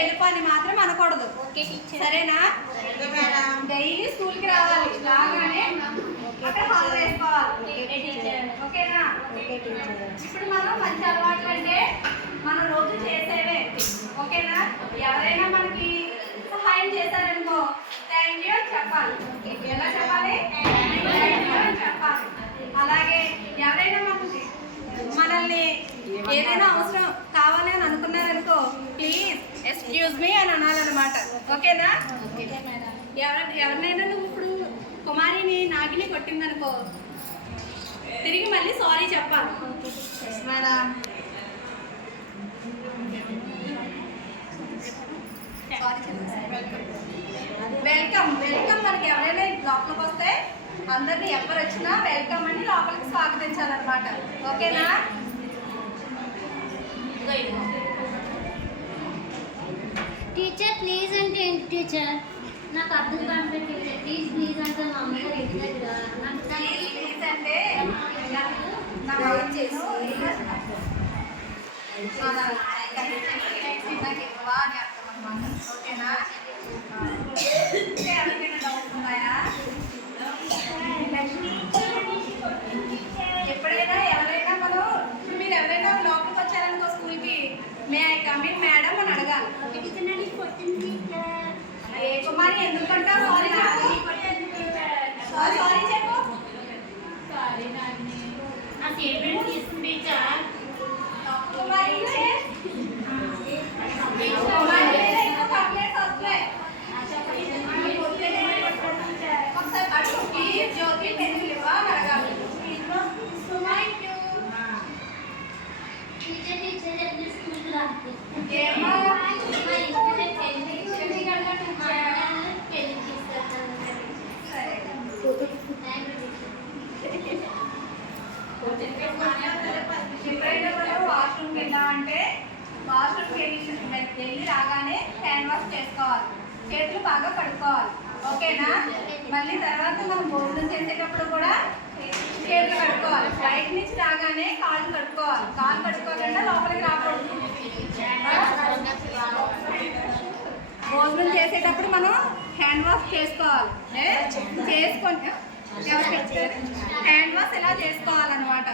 వెళ్ళిపో అని మాత్రం అనకూడదు. సరేనా? డైలీ స్కూల్కి రావాలి. రాగానే అక్కడ హాల్ వేసుకోవాలి. Okay teacher. ఓకేనా? ఇప్పుడు మనం మంచి అలవాట్లు అంటే మనం రోజు చేసేవే. ఓకేనా? ఎవరైనా మనకి సహాయం చేశారనుకో థ్యాంక్ యూ చెప్పాలి. ఎలా చెప్పాలి? చెప్పాలి. అలాగే ఎవరైనా మనకి మనల్ని ఏదైనా అవసరం కావాలి అని అనుకున్నారనుకో ప్లీజ్ ఎక్స్క్యూజ్ మీ అని అనాలన్నమాట. ఓకేనా? ఎవరి ఎవరినైనా నువ్వు ఇప్పుడు కుమారిని నాగిని కొట్టిందనుకో తిరిగి మళ్ళీ సారీ చెప్పాలి. వెల్కమ్ వెల్కమ్ మనకి ఎవరైనా లోపలికి వస్తే అందరిని ఎవరు వచ్చినా వెల్కమ్ అని లోపలికి స్వాగతించాలన్నమాట. ఓకేనా? టీచర్ ప్లీజ్ అంటే ఏంటి టీచర్ నాకు అర్థం కావట్లేదు టీచర్ ప్లీజ్ ప్లీజ్ అంటే మా అమ్మగారు ఇంటి దగ్గర నాకు ప్లీజ్ ప్లీజ్ అంటే ఓకేనా? ఎప్పుడైనా ఎవరైనా మనం మీరు ఎవరైనా లోపలికి వచ్చారనుకో స్కూల్కి మే ఐ కమింగ్ మేడం అని అడగాలి టీచర్ నన్ను కొట్టింది టీచర్ ఏ కుమారి ఎందుకంటా సారీ చెప్పు సారీ సారీ చెప్పు నా స్టేట్మెంట్ తీసుకుంది టీచర్ కుమారి ఇదే. కుమారి మీద ఎక్కువ కంప్లైంట్స్ వస్తున్నాయి. వాష్రూమ్కి వాష్రూమ్కి వెళ్ళి వెళ్ళి రాగానే హ్యాండ్ వాష్ చేసుకోవాలి చేతులు బాగా కడుక్కోవాలి ఓకేనా మళ్ళీ తర్వాత మనం భోజనం చేసేటప్పుడు కూడా చేతులు కడుక్కోవాలి బయట నుంచి రాగానే కాళ్ళు కడుక్కోవాలి కాళ్ళు కడుక్కోకుండా లోపలికి రాకూడదు చేసేటప్పుడు మనం హ్యాండ్ వాష్ చేసుకోవాలి. చేసుకొని హ్యాండ్ వాష్ ఎలా చేసుకోవాలన్నమాట?